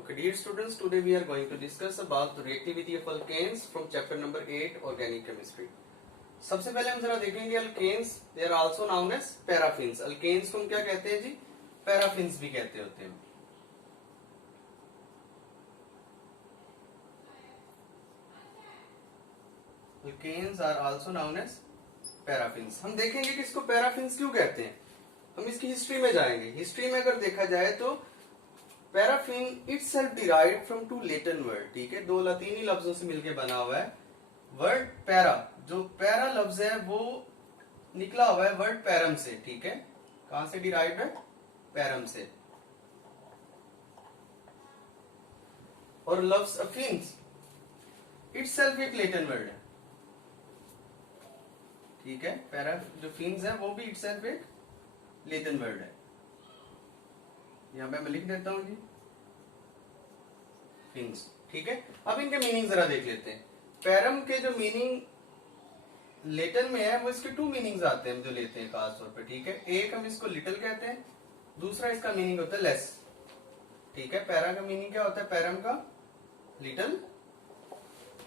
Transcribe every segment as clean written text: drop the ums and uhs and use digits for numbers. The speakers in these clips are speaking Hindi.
Okay, dear students, today we are going to discuss about the reactivity of alkanes from chapter number 8 organic chemistry. सबसे पहले हम जरा देखेंगे alkanes, they are also known as paraffins. alkanes को हम क्या कहते हैं जी? paraffins भी कहते होते हैं. alkanes are also known as paraffins. हम देखेंगे कि इसको paraffins क्यों कहते हैं. हम इसकी हिस्ट्री में जाएंगे. हिस्ट्री में अगर देखा जाए तो paraffin itself derived from two Latin word. ठीक है, दो लतीनी लफ्जों से मिलकर बना हुआ है. वर्ड पैरा, जो पैरा लफ्ज है वो निकला हुआ है वर्ड पैरम से. ठीक है, कहां से डिराइव्ड है? पैरम से. और लफ्ज अफिन्स इटसेल्फ एक लैटिन वर्ड है. ठीक है, पैरा जो फिन्स है वो भी इटसेल्फ एक लैटिन वर्ड है. यहां पे मैं लिख देता हूं जी फिन्स. ठीक है, अब इनके मीनिंग जरा देख लेते हैं. पैरम के जो मीनिंग लैटिन में है वो इसके टू मीनिंग्स आते हैं हम जो लेते हैं खास तौर पे. ठीक है, एक हम इसको लिटिल कहते हैं, दूसरा इसका मीनिंग होता है लेस. ठीक है, पैरा का मीनिंग क्या होता है? पैरम का लिटिल,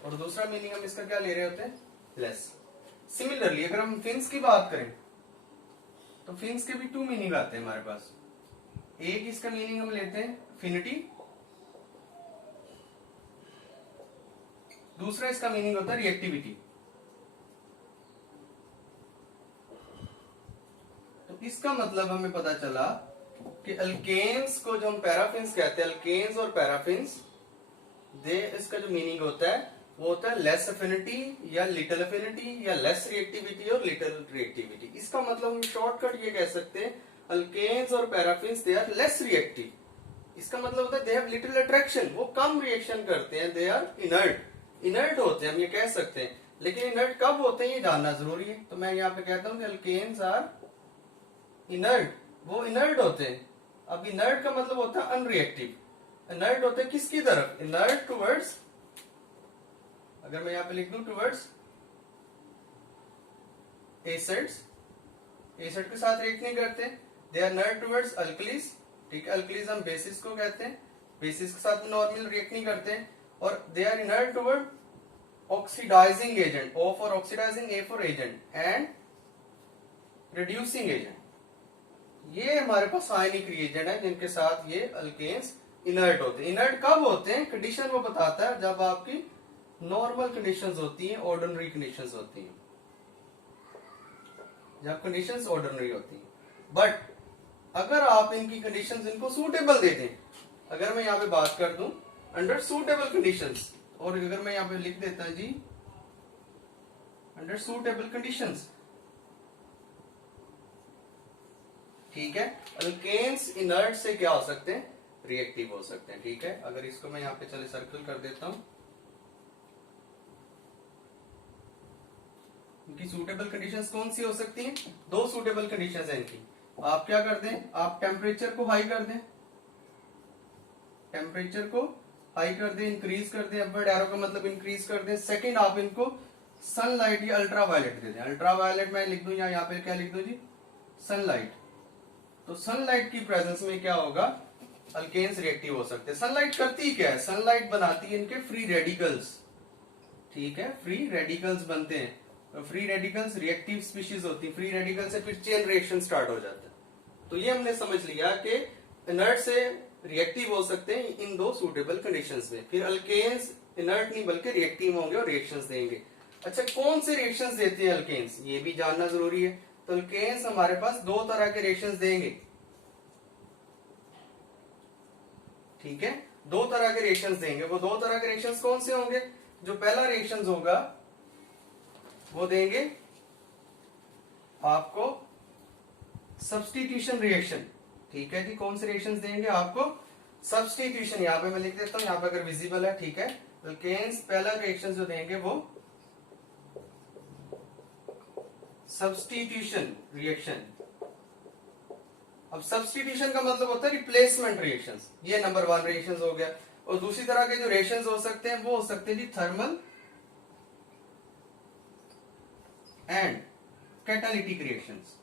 और दूसरा मीनिंग हम इसका क्या ले रहे होते हैं? लेस. सिमिलरली अगर हम फिन्स की बात करें तो फिन्स के भी टू मीनिंग आते हैं हमारे पास. एक इसका मीनिंग हम लेते हैं फिनिटी, दूसरा इसका मीनिंग होता है रिएक्टिविटी. तो इसका मतलब हमें पता चला कि अल्केन्स को जो हम पैराफिन्स कहते हैं, अल्केन्स और पैराफिन्स, दे इसका जो मीनिंग होता है वो होता है लेस अफिनिटी या लिटिल अफिनिटी या लेस रिएक्टिविटी और लिटिल रिएक्टिविटी. इसका मतलब हम शॉर्टकट ये कह सकते हैं अल्केन्स और paraffins they are less reactive. इसका मतलब होता है दे हैव लिटिल अट्रैक्शन, वो कम रिएक्शन करते हैं. दे आर इनर्ट, इनर्ट होते हैं हम ये कह सकते हैं. लेकिन इनर्ट कब होते हैं ये जानना जरूरी है. तो मैं यहाँ पे कहता हूँ कि अल्केन्स आर इनर्ट, वो इनर्ट होते हैं. अब इनर्ट का मतलब होता है अनरिएक्टिव. इनर्ट होते हैं किसकी तरफ? इनर्ट टुवर्ड्स, अगर मैं यहाँ पे लिख दूं टुवर्ड्स एसिड्स, एसिड के साथ रिएक्ट नहीं करते. They are inert towards alkalies. ठीक है, अल्कलीज हम बेसिस को कहते हैं, बेसिस के साथ नॉर्मल रिएक्ट नहीं करते. और they are inert toward oxidising agent, O for oxidising, A for agent, and reducing agent. ये हमारे पास आयनिक रिएजेंट है जिनके साथ ये अल्केन्स इनर्ट होते हैं. इनर्ट कब होते हैं? कंडीशन वो बताता है जब आपकी नॉर्मल कंडीशंस होती हैं, ऑर्डिनरी कंडीशंस होती हैं, जब कंडीशंस ऑर्डिनरी होती हैं. बट अगर आप इनकी कंडीशंस इनको सूटेबल दे दें, अगर मैं यहाँ पे बात कर दूं अंडर सूटेबल कंडीशंस, और अगर मैं यहाँ पे लिख देता जी अंडर सूटेबल कंडीशंस, ठीक है, अल्केन्स इनर्ट से क्या हो सकते हैं? रिएक्टिव हो सकते हैं. ठीक है, अगर इसको मैं यहाँ पे चले सर्कल कर देता हूं, इनकी सूटेबल कंडीशंस कौन सी हो सकती हैं? दो सूटेबल कंडीशंस हैं इनकी. आप क्या कर दें? आप टेम्परेचर को हाई कर दें, टेम्परेचर को हाई कर दें, इंक्रीज कर दें, अपवर्ड एरो का मतलब इंक्रीज कर दें. सेकंड, आप इनको सनलाइट या अल्ट्रावायलेट दे दें. अल्ट्रावायलेट मैं लिख दूं या यहाँ पे क्या लिख दूं जी? सनलाइट. तो सनलाइट की प्रेजेंस में क्या होगा? अल्केन्स रिएक्टिव हो सकते हैं. सनलाइट करती क्या है? सनलाइट बनाती है इनके फ्री रेडिकल्स. ठीक है, फ्री रेडिकल्स बनते हैं. तो फ्री रेडिकल्स रिएक्टिव स्पीशीज होती है. फ्री रेडिकल से फिर चेन रिएक्शन स्टार्ट हो जाता है. तो ये हमने समझ लिया कि इनर्ट से रिएक्टिव हो सकते हैं इन दो सूटेबल कंडीशंस में. फिर अल्केन्स इनर्ट नहीं बल्कि रिएक्टिव होंगे और रिएक्शंस देंगे. अच्छा, कौन से रिएक्शंस देते हैं अल्केन्स? ये भी जानना जरूरी है. तो अल्केन्स हमारे पास दो तरह के रिएक्शंस देंगे. ठीक है, दो तरह के रिएक्शंस देंगे. वो दो तरह के रिएक्शंस कौन से होंगे? जो पहला रिएक्शंस होगा वो देंगे आपको सब्स्टिट्यूशन रिएक्शन. ठीक है जी, कौन से रिएक्शंस देंगे आपको? सब्स्टिट्यूशन. यहां पे मैं लिख देता हूं, यहां पे अगर विजिबल है. ठीक है, अल्केन्स पहला रिएक्शन जो देंगे वो सब्स्टिट्यूशन रिएक्शन. अब सब्स्टिट्यूशन का मतलब होता है रिप्लेसमेंट रिएक्शंस. ये नंबर 1 रिएक्शंस हो गया. और दूसरी तरह के जो रिएक्शंस हो सकते हैं वो हो सकते हैं जी थर्मल एंड कैटालिटिक रिएक्शंस.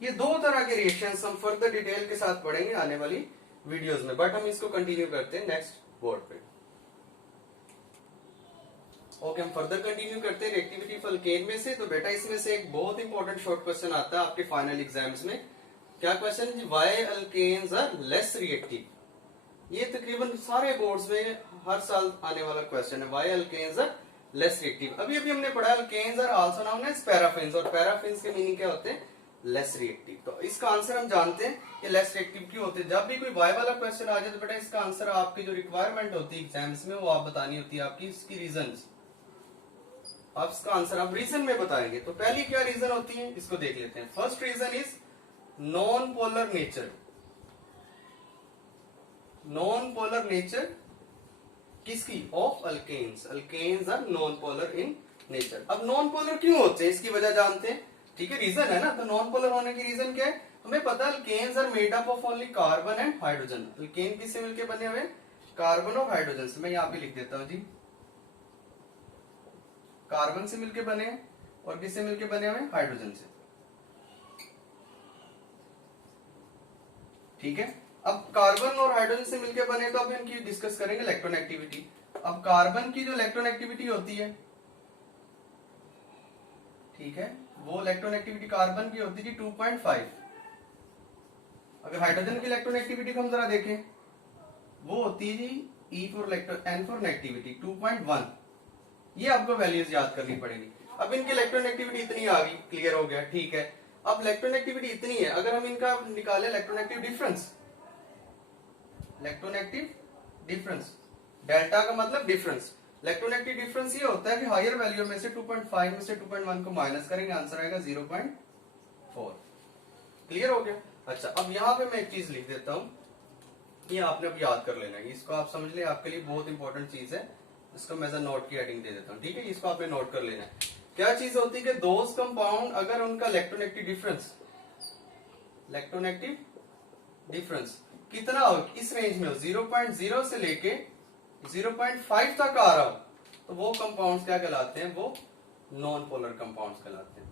ये दो तरह के रिएक्शंस हम फर्दर डिटेल के साथ पढ़ेंगे आने वाली वीडियोस में, बट हम इसको कंटिन्यू करते हैं नेक्स्ट बोर्ड पे। ओके, हम फर्दर कंटिन्यू करते हैं रिएक्टिविटी ऑफ अल्केन में से। तो बेटा इसमें से एक बहुत इंपॉर्टेंट शॉर्ट क्वेश्चन आता है आपके फाइनल एग्जाम्स में। क्या क्वेश्चन है? Why alkanes are less reactive. ये तकरीबन सारे बोर्ड्स में हर साल आने वाला क्वेश्चन है, why alkanes are less reactive. अभी अभी हमने पढ़ा alkanes are also known as paraffins, और पैराफिन्स के मीनिंग क्या होते हैं? Less reactive. तो इसका आंसर हम जानते हैं कि लेस रिएक्टिव क्यों होते हैं। जब भी कोई वाई वाला क्वेश्चन आ जाए तो बेटा इसका आंसर आपकी जो रिक्वायरमेंट होती है एग्जाम्स में वो आप बतानी होती है आपकी, इसकी रीजंस। आप इसका आंसर आप रीजन में बताएंगे। तो पहली क्या रीजन होती है इसको देख लेते हैं। First reason is non polar nature. Non polar nature किसकी? Of alkanes. Alkanes are non polar in nature. अब नॉन पोलर क्यों होते हैं इसकी वजह जानते हैं, ठीक है, रीजन है ना। तो नॉन पोलर होने की रीजन क्या है? हमें पता है alkanes are made up of only carbon and hydrogen. Alkane किससे मिलकर बने हुए? कार्बन और हाइड्रोजन से। मैं यहां पे लिख देता हूं जी, कार्बन से मिलके बने और किससे मिलके बने हुए? हाइड्रोजन से, ठीक है। अब कार्बन और हाइड्रोजन से मिलके बने तो अब इनकी डिस्कस करेंगे इलेक्ट्रोनेगेटिविटी। अब कार्बन की जो इलेक्ट्रोनेगेटिविटी होती है, ठीक है, वो इलेक्ट्रोनेगेटिविटी कार्बन की होती है 2.5। अगर हाइड्रोजन की इलेक्ट्रोनेगेटिविटी को हम जरा देखें, वो होती है जी E for N for negativity 2.1। ये आपको वैल्यूज याद करनी पड़ेगी। अब इनकी इलेक्ट्रोनेगेटिविटी इतनी आ गई, क्लियर हो गया, ठीक है। अब इलेक्ट्रोनेगेटिविटी इतनी है, अगर हम इनका निकाले electronegative difference, electronegative difference, delta का मतलब डिफरेंस। इलेक्ट्रोनेगेटिव डिफरेंस ये होता है कि हायर वैल्यू में से 2.5 में से 2.1 को माइनस करेंगे, आंसर आएगा 0.4। क्लियर हो गया? अच्छा, अब यहां पे मैं एक चीज लिख देता हूं, ये आपने अब याद कर लेना है, इसको आप समझ लें, आपके लिए बहुत इंपॉर्टेंट चीज है। इसको मैं नोट की हेडिंग दे देता हूं, ठीक है, इसको आपने नोट कर लेना है। क्या चीज होती है कि दोज कंपाउंड अगर उनका इलेक्ट्रोनेगेटिव डिफरेंस कितना हो, इस रेंज में हो, 0.0 से लेके 0.5 तक आ रहा हो, तो वो कंपाउंड्स क्या कहलाते हैं? वो नॉन पोलर कंपाउंड्स कहलाते हैं,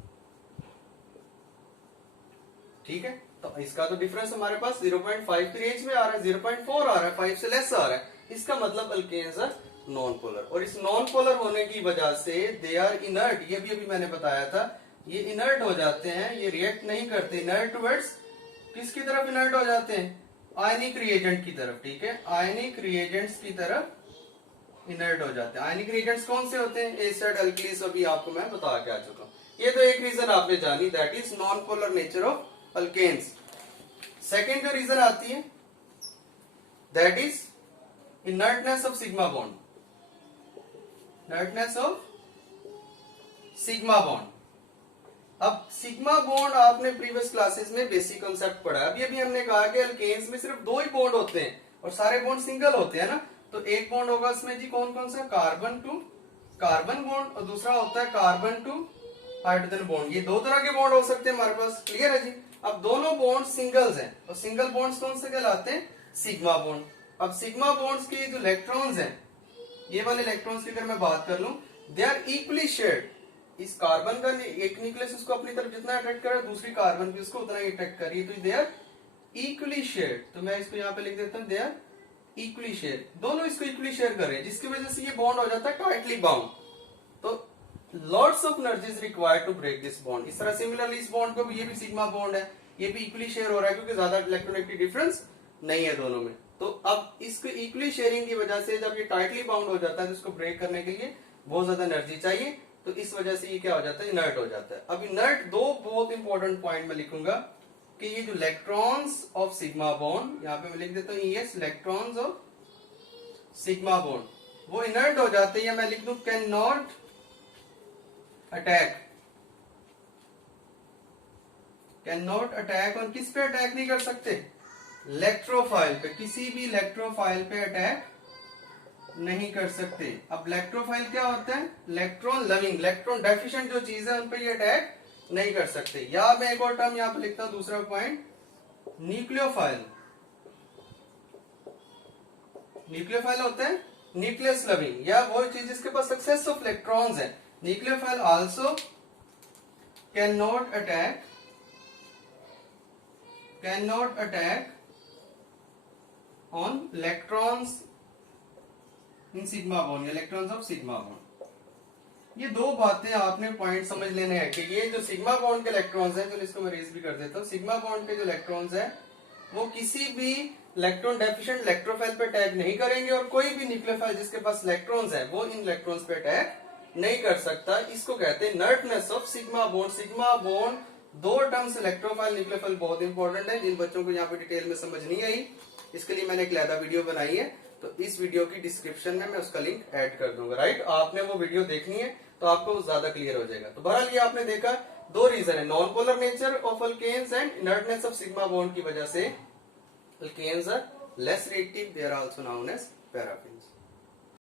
ठीक है। तो इसका तो डिफरेंस हमारे पास 0.5 की रेंज में आ रहा है, 0.4 आ रहा है, 5 से लेस आ रहा है, इसका मतलब अल्केन्स आर नॉन पोलर। और इस नॉन पोलर होने की वजह से दे आर इनर्ट, ये भी अभी मैंने बताया था, ये इनर्ट हो जाते हैं, ये रिएक्ट नहीं करते। इनर्ट टुवर्ड्स किसकी तरफ इनर्ट हो जाते हैं? आयनिक रिएजेंट की तरफ, ठीक है, आयनिक रिएजेंट्स की तरफ इनर्ट हो जाते हैं। आयनिक रिएजेंट्स कौन से होते हैं? एसिड, अल्कलीस, अभी आपको मैं बता के आ चुका हूं। ये तो एक रीजन आपने जानी, that is non polar nature of alkanes. Second जो रीजन आती है, that is inertness of sigma bond. Inertness of sigma bond. अब सिग्मा बॉन्ड आपने प्रीवियस क्लासेस में बेसिक कांसेप्ट पढ़ा है। अभी हमने कहा कि अल्केन्स में सिर्फ दो ही बॉन्ड होते हैं और सारे बॉन्ड सिंगल होते हैं ना। तो एक बॉन्ड होगा उसमें जी कौन कौन सा? कार्बन टू कार्बन बॉन्ड, और दूसरा होता है कार्बन टू हाइड्रोजन बॉन्ड। ये दो तरह के बॉन्ड हो सकते हैं हमारे पास, क्लियर है जी। अब दोनों बॉन्ड सिंगल्स हैं और सिंगल बॉन्ड्स कौन से कहलाते हैं? Sigma bond. अब सिग्मा बॉन्ड्स के जो इलेक्ट्रॉन्स हैं, ये वाले इलेक्ट्रॉन्स की अगर मैं बात कर लूं, दे आर इक्वली शेयर्ड। इस कार्बन का एक न्यूक्लियस उसको अपनी तरफ जितना अट्रैक्ट कर रहा है, दूसरी कार्बन भी उसको उतना ही अट्रैक्ट कर रही है, तो दे आर इक्वली शेयर्ड। तो मैं इसको यहाँ पे लिख देता हूँ, दे आर इक्वली शेयर, दोनों इसको इक्वली शेयर कर रहे हैं, जिसकी वजह से ये बॉन्ड हो जाता है टाइटली बाउंड। तो lots of energy is required to break this bond. इस तरह सिमिलरली इस बॉन्ड को भी, ये भी सिग्मा बॉन्ड है, ये भी इक्वली शेयर हो रहा है क्योंकि ज्यादा इलेक्ट्रोनेगेटिव डिफरेंस नहीं है दोनों में। तो अब इसको इक्वली शेयरिंग की वजह से जब ये टाइटली बाउंड हो जाता है तो इसको ब्रेक करने के लिए बहुत ज्यादा एनर्जी चाहिए, तो इस वजह से ये क्या हो जाता है? इनर्ट हो जाता है। अब इनर्ट दो बहुत इंपॉर्टेंट पॉइंट में लिखूंगा कि ये जो इलेक्ट्रॉन्स ऑफ सिग्मा बॉन्ड, यहाँ पे मैं लिख देता हूँ yes, electrons of sigma bond, वो इनर्ट हो जाते हैं, या मैं लिख दूं can not attack. Can not attack, और किस पे अटैक नहीं कर सकते? इलेक्ट्रोफाइल पे, किसी भी इलेक्ट्रोफाइल पे अटैक नहीं कर सकते। अब इलेक्ट्रोफाइल क्या होता है? इलेक्ट्रॉन लविंग, इलेक्ट्रॉन डेफिशिएंट जो चीज है उन पे ये अटैक नहीं कर सकते। या मैं एक और टर्म यहाँ पे लिखता हूं, दूसरा पॉइंट, न्यूक्लियोफाइल। न्यूक्लियोफाइल होता है न्यूक्लियस लविंग, या वो चीज जिसके पास सक्सेस ऑफ इलेक्ट्रॉन्स है। Nucleophile also can not attack can not attack on electrons in sigma bond, electrons of sigma bond. ये दो बातें आपने पॉइंट समझ लेने हैं कि ये जो सिग्मा बॉन्ड के इलेक्ट्रॉन्स हैं, जो इसको मैं रेज भी कर देता हूँ, सिग्मा बॉन्ड के जो इलेक्ट्रॉन्स हैं वो किसी भी इलेक्ट्रॉन डेफिशिएंट इलेक्ट्रोफाइल पे अटैक नहीं करेंगे, और कोई भी न्यूक्लियोफाइल जिसके पास इलेक्ट्रॉन्स है वो इन इलेक्ट्रॉन्स पे अटैक नहीं कर सकता। इसको कहते हैं inertness of sigma bond. Sigma bond दो टर्म्स, इलेक्ट्रोफाइल न्यूक्लियोफाइल, बहुत इंपॉर्टेंट है। जिन बच्चों को यहाँ पे डिटेल में समझ नहीं आई, इसके लिए मैंने एक अलग वीडियो बनाई है, तो इस वीडियो की डिस्क्रिप्शन में मैं उसका लिंक ऐड कर दूंगा। राइट, आपने वो वीडियो देखनी है तो आपको ज्यादा क्लियर हो जाएगा। तो बहरहाल ये आपने देखा, दो रीजन है, non polar nature of alkanes and inertness of sigma bond की वजह से alkanes are less reactive, they are also known as paraffins.